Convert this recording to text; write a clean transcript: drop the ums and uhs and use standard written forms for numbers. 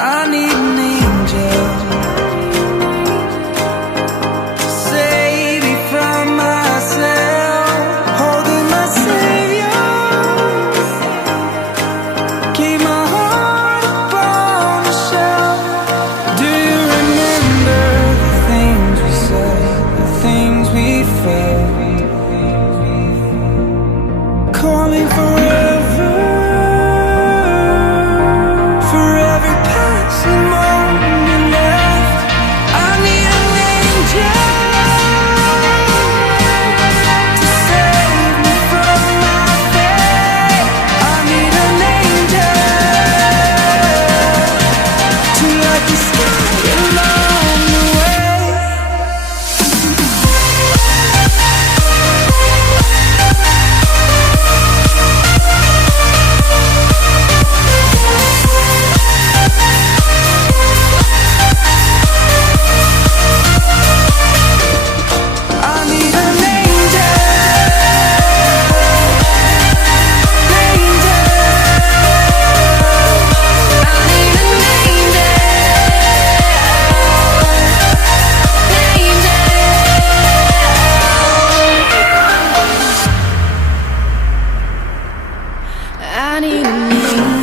I need an angel to save me from myself, holding my savior, keep my heart upon the shelf. Do you remember the things we said, the things we felt? Call me forever, for every passing moment left. I need an angel to save me from my fate. I need an angel to light the sky along the way. I need an angel, angel. I need an angel, angel. I need an angel.